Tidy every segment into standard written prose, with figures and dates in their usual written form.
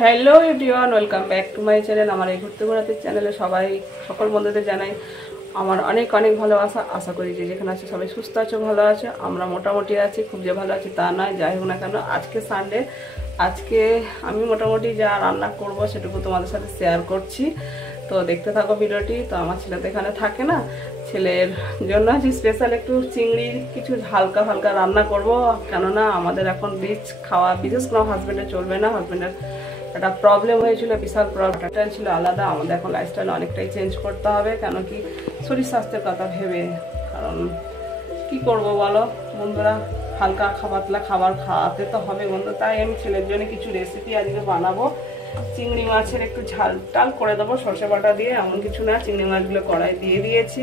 Hello everyone, welcome back to my channel. আমার এই ঘুরতে ঘোরাতে চ্যানেলে সকল বন্ধুদের জানাই আমার অনেক অনেক ভালোবাসা। আশা করি যে যেখানে আছে সবাই সুস্থ আছো, ভালো আছে। আমরা মোটামুটি আছি, খুব যে ভালো আছি তা নয়। যাই হোক না কেন, আজকে সানডে, আজকে আমি মোটামুটি যা রান্না করব সেটুকু তোমাদের সাথে শেয়ার করছি। তো দেখতে থাকো ভিডিওটি। তো আমার ছেলে তো এখানে থাকে না, ছেলের জন্য আজ স্পেশাল একটু চিংড়ির কিছু হালকা হালকা রান্না করব। কেননা আমাদের এখন রিচ খাওয়া বিশেষ করে হাজব্যান্ডের চলবে না। হাজব্যান্ডের একটা প্রবলেম হয়েছিল, বিশাল প্রবলেম ছিল আলাদা। আমাদের এখন লাইফস্টাইল অনেকটাই চেঞ্জ করতে হবে, কেন কি শরীর স্বাস্থ্যের কথা ভেবে। কারণ কি করব বলো বন্ধুরা, হালকা পাতলা খাবার খাওয়াতে তো হবে বন্ধু। তাই আমি ছেলের জন্য কিছু রেসিপি আজকে বানাবো। চিংড়ি মাছের একটু ঝাল টাল করে দেবো সর্ষে বাটা দিয়ে, এমন কিছু না। চিংড়ি মাছগুলো কড়াই দিয়ে দিয়েছি।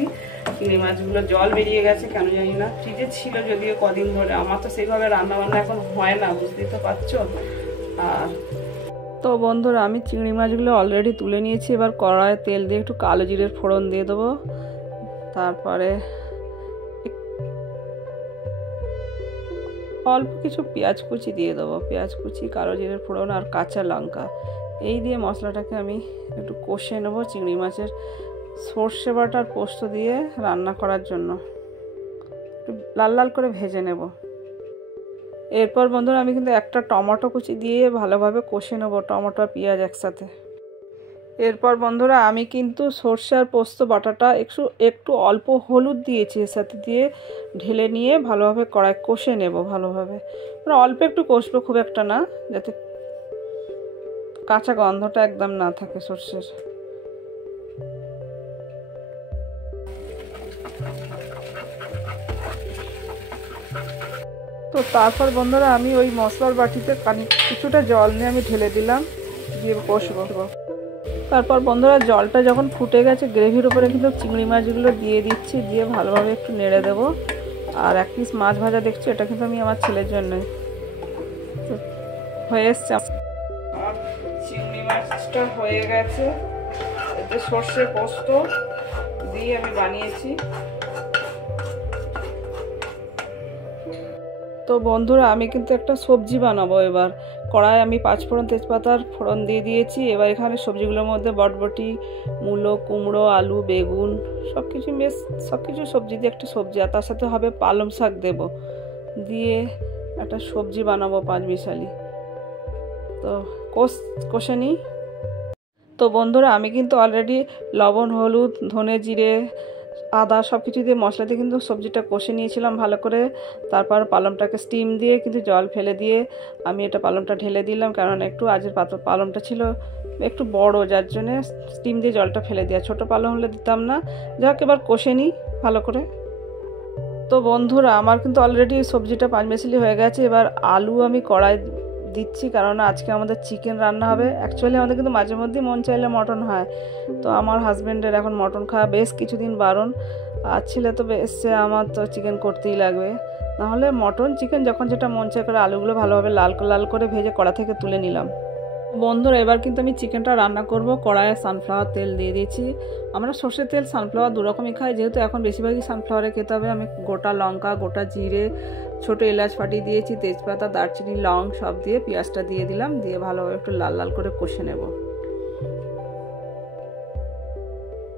চিংড়ি মাছগুলো জল বেরিয়ে গেছে কেন জানি না, ফ্রিজে ছিল যদিও কদিন ধরে। আমার তো সেইভাবে রান্না বান্না এখন হয় না, বুঝতেই তো পারছো। আর তো বন্ধুরা, আমি চিংড়ি মাছগুলো অলরেডি তুলে নিয়েছি। এবার কড়াইয়ে তেল দিয়ে একটু কালো জিরের ফোড়ন দিয়ে দেবো। তারপরে অল্প কিছু পেঁয়াজ কুচি দিয়ে দেবো। পেঁয়াজ কুচি, কালো জিরের ফোড়ন আর কাঁচা লঙ্কা, এই দিয়ে মশলাটাকে আমি একটু কষে নেবো। চিংড়ি মাছের সর্ষে বাটার পোস্ত দিয়ে রান্না করার জন্য একটু লাল লাল করে ভেজে নেব। এরপর বন্ধুরা আমি কিন্তু একটা টমেটো কুচি দিয়ে ভালোভাবে কষে নেবো, টমেটো আর পেঁয়াজ একসাথে। এরপর বন্ধুরা আমি কিন্তু সর্ষে আর পোস্ত বাটাটা একটু অল্প হলুদ দিয়েছি, এর সাথে দিয়ে ঢেলে নিয়ে ভালোভাবে কড়াই কষে নেব ভালোভাবে। মানে অল্প একটু কষবো, খুব একটা না, যাতে কাঁচা গন্ধটা একদম না থাকে সর্ষের। তো তারপর বন্ধুরা আমি ওই মশলার বাটিতে কিছুটা জল নিয়ে আমি ঢেলে দিলাম, দিয়ে কষবো। তারপর বন্ধুরা জলটা যখন ফুটে গেছে, গ্রেভির উপরে কিন্তু চিংড়ি মাছগুলো দিয়ে দিচ্ছি, দিয়ে ভালোভাবে একটু নেড়ে দেবো। আর এক পিস মাছ ভাজা দেখছি, এটা কিন্তু আমি আমার ছেলের জন্যই। হয়ে এসছে চিংড়ি মাছটা, হয়ে গেছে। এতে সর্ষে পোস্ত দিয়ে আমি বানিয়েছি। তো বন্ধুরা আমি কিন্তু একটা সবজি বানাবো। এবার কড়াই আমি পাঁচফোড়ন তেজপাতার ফোড়ন দিয়ে দিয়েছি। এবার এখানে সবজিগুলোর মধ্যে বটবটি, মূলো, কুমড়ো, আলু, বেগুন সবকিছু সবজি দিয়ে একটা সবজি, আর তার সাথে হবে পালং শাক দেব, দিয়ে একটা সবজি বানাবো পাঁচমিশালি। তো কষে নিই। তো বন্ধুরা আমি কিন্তু অলরেডি লবণ, হলুদ, ধনে, জিরে, আদা সব কিছু দিয়ে মশলা দিয়ে কিন্তু সবজিটা কষে নিয়েছিলাম ভালো করে। তারপর পালংটাকে স্টিম দিয়ে কিন্তু জল ফেলে দিয়ে আমি এটা পালংটা ঢেলে দিলাম, কারণ একটু আজের পালংটা ছিল একটু বড়, যার জন্যে স্টিম দিয়ে জলটা ফেলে দেওয়া। ছোটো পালং হলে দিতাম না। যাক, এবার কষে নিই ভালো করে। তো বন্ধুরা আমার কিন্তু অলরেডি সবজিটা পাঁচমিশালি হয়ে গেছে। এবার আলু আমি কড়াই দিচ্ছি, কারণ আজকে আমাদের চিকেন রান্না হবে। অ্যাকচুয়ালি আমাদের কিন্তু মাঝে মধ্যেই মন চাইলে মটন হয়। তো আমার হাজব্যান্ডের এখন মটন খাওয়া বেশ কিছুদিন বারণ। আর ছেলে তো এসছে, আমার তো চিকেন করতেই লাগবে। নাহলে মটন চিকেন যখন যেটা মন চাই করে, আলুগুলো ভালোভাবে লাল লাল করে ভেজে কড়া থেকে তুলে নিলাম। বন্ধুরা এবার কিন্তু আমি চিকেনটা রান্না করব। কড়াইয়ে সানফ্লাওয়ার তেল দিয়ে দিয়েছি। আমরা সর্ষের তেল সানফ্লাওয়ার দুরকমই খাই, যেহেতু এখন বেশিরভাগই সানফ্লাওয়ারে খেতে হবে। আমি গোটা লঙ্কা, গোটা জিরে, ছোটো এলাচ ফাটিয়ে দিয়েছি, তেজপাতা, দারচিনি, লং সব দিয়ে পেঁয়াজটা দিয়ে দিলাম, দিয়ে ভালোভাবে একটু লাল লাল করে কষে নেব।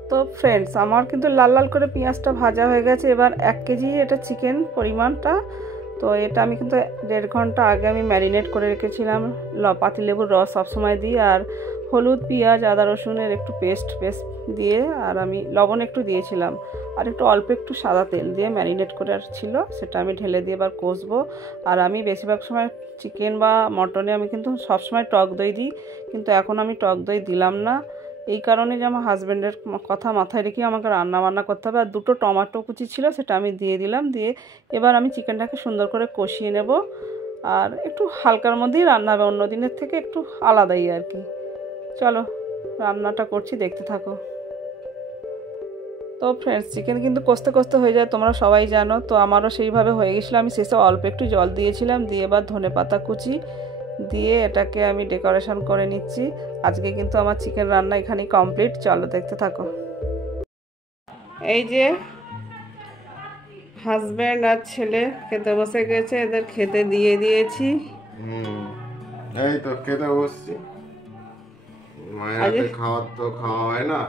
তো ফ্রেন্ডস আমার কিন্তু লাল লাল করে পেঁয়াজটা ভাজা হয়ে গেছে। এবার 1 কেজি এটা চিকেন পরিমাণটা। তো এটা আমি কিন্তু 1.5 ঘন্টা আগে আমি ম্যারিনেট করে রেখেছিলাম পাতিলেবুর রস সবসময় দিই, আর হলুদ, পেঁয়াজ, আদা রসুনের একটু পেস্ট দিয়ে, আর আমি লবণ একটু দিয়েছিলাম, আর অল্প একটু সাদা তেল দিয়ে ম্যারিনেট করে ছিল, সেটা আমি ঢেলে দিয়ে এবার কষবো। আর আমি বেশিরভাগ সময় চিকেন বা মটনে আমি কিন্তু সবসময় টক দই দিই, কিন্তু এখন আমি টক দই দিলাম না। এই কারণে যে আমার হাজব্যান্ডের কথা মাথায় রেখে আমাকে রান্না বান্না করতে হবে। আর 2টো টমেটো কুচি ছিল, সেটা আমি দিয়ে দিলাম। দিয়ে এবার আমি চিকেনটাকে সুন্দর করে কষিয়ে নেব। আর একটু হালকার মধ্যেই রান্না হবে, অন্য দিনের থেকে একটু আলাদাই আর কি। চলো রান্নাটা করছি, দেখতে থাকো। তো ফ্রেন্ডস চিকেন কিন্তু কষতে কষতে হয়ে যায়, তোমরা সবাই জানো। তো আমারও সেইভাবে হয়ে গেছিলো। আমি শেষে অল্প একটু জল দিয়েছিলাম, দিয়ে এবার ধনেপাতা কুচি দিয়ে এটাকে আমি ডেকোরেশন করে নিচ্ছি। আজকে কিন্তু আমার চিকেন রান্না এখানেই কমপ্লিট। চলো দেখতে থাকো। এই যে হাজব্যান্ড আর ছেলে খেতে বসে গেছে, এদের খেতে দিয়ে দিয়েছি। এই তো খেতে বসছি। মায়ের হাতে খাওয়ার তো খাওয়া হয় না,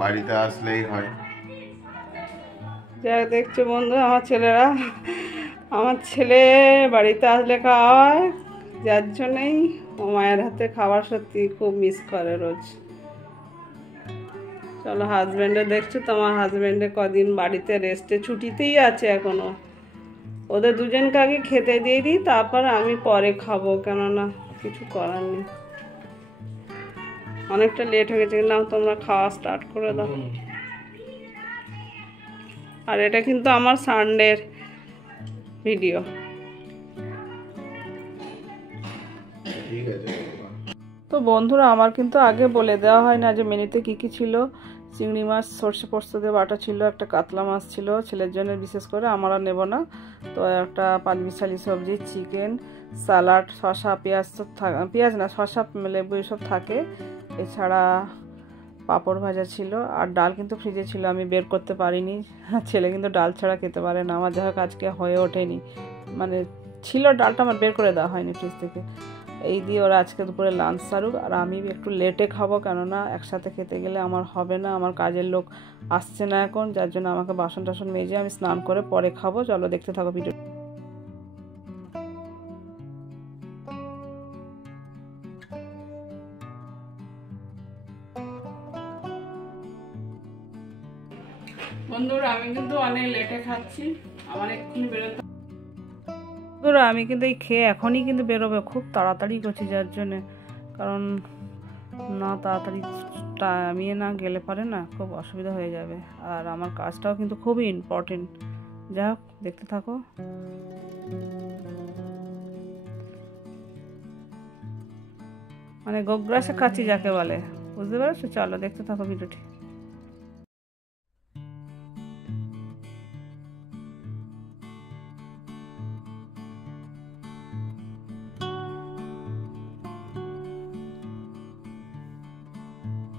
বাড়িতে আসলেই হয়। যা দেখছো বন্ধু, আমার ছেলে বাড়িতে আসলে খাওয়া হয়, যার জন্যই ও মায়ের হাতে খাবার সত্যি খুব মিস করে রোজ। চলো, হাজব্যান্ডে দেখছো তো, আমার হাজব্যান্ডে কদিন বাড়িতে রেস্টে ছুটিতেই আছে এখনো। ওদের দুজনকে আগে খেতে দিয়ে দিই, তারপর আমি পরে খাবো, কেননা কিছু করার নেই। অনেকটা লেট হয়ে গেছে, নাও তোমরা খাওয়া স্টার্ট করে দাও। আর এটা কিন্তু আমার সানডের ভিডিও। তো বন্ধুরা, আমার কিন্তু আগে বলে দেওয়া হয় না যে মেনুতে কী কী ছিল। চিংড়ি মাছ সর্ষে পোস্ত দিয়ে বাটা ছিল, একটা কাতলা মাছ ছিল ছেলের জন্য বিশেষ করে, আমার আর নেব না। তো একটা পাঁচমিশালি সবজি, চিকেন, স্যালাড, শসা, পেঁয়াজ তো পেঁয়াজ না, শসা, লেবু এসব থাকে। এছাড়া পাঁপড় ভাজা ছিল, আর ডাল কিন্তু ফ্রিজে ছিল, আমি বের করতে পারিনি। ছেলে কিন্তু ডাল ছাড়া খেতে পারে না, আমার যা হোক আজকে হয়ে ওঠেনি, মানে ছিল ডালটা, আমার বের করে দেওয়া হয়নি ফ্রিজ থেকে। এই দিয়ে ওরা আজকে দুপুরে লাঞ্চ সারুক, আর আমি একটু লেটে খাবো, কেননা একসাথে খেতে গেলে আমার হবে না, আমার কাজের লোক আসছে না এখন, যার জন্য আমাকে বাসন টাসন মেজে আমি স্নান করে পরে খাবো। চলো দেখতে থাকো ভিডিও। বন্ধুরা, আমি কিন্তু অনেক লেটে খাচ্ছি, আমার এক্ষুনি বেরোতে। বন্ধুরা, আমি কিন্তু এই খেয়ে এখনই কিন্তু বেরোবে, খুব তাড়াতাড়ি করছি, যার জন্যে, কারণ না তাড়াতাড়ি টাইমিয়ে না গেলে পারে না, খুব অসুবিধা হয়ে যাবে। আর আমার কাজটাও কিন্তু খুবই ইম্পর্টেন্ট। যা হোক, দেখতে থাকো। মানে গোগ্রাসে খাচ্ছি যাকে বলে, বুঝতে পারছো? চলো দেখতে থাকো ভিডিওটি।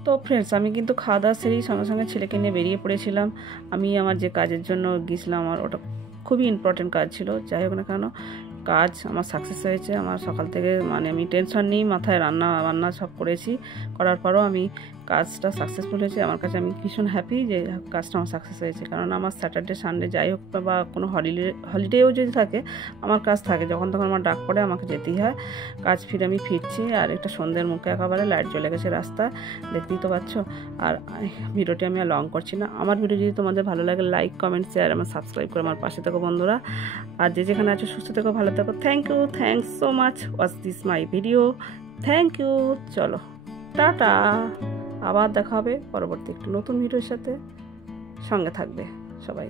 তো ফ্রেন্ডস, আমি কিন্তু খাওয়া দাওয়া সেরেই সঙ্গে সঙ্গে ছেলেকে নিয়ে বেরিয়ে পড়েছিলাম। আমি আমার যে কাজের জন্য গিয়েছিলাম, আমার ওটা খুবই ইম্পর্টেন্ট কাজ ছিল। যাই হোক না কেন, কাজ আমার সাকসেস হয়েছে। আমার সকাল থেকে মানে আমি টেনশন নেই মাথায়, রান্না বান্না সব করেছি, করার পরও আমি কাজটা সাকসেসফুল হয়েছে। আমার কাছে আমি ভীষণ হ্যাপি যে কাজটা আমার সাকসেস হয়েছে, কারণ আমার স্যাটারডে সানডে যাই হোক বা কোনো হলিডেও যদি থাকে, আমার কাজ থাকে, যখন তখন আমার ডাক পড়ে আমাকে যেতেই হয়। কাজ ফিরে আমি ফিরছি, আর একটা সন্ধ্যের মুখে একেবারে লাইট জ্বলে গেছে রাস্তায়, দেখতেই তো পাচ্ছ। আর ভিডিওটি আমি আর লং করছি না। আমার ভিডিও যদি তোমাদের ভালো লাগে, লাইক, কমেন্ট, শেয়ার, আমার সাবস্ক্রাইব করে আমার পাশে থেকো বন্ধুরা। আর যে যেখানে আছো সুস্থ থেকো, ভালো থেকো। Thanks so much watch this my video. Thank you. চলো টাটা, আবার দেখা হবে পরবর্তী একটু নতুন ভিডিওর সাথে। সঙ্গে থাকবে সবাই।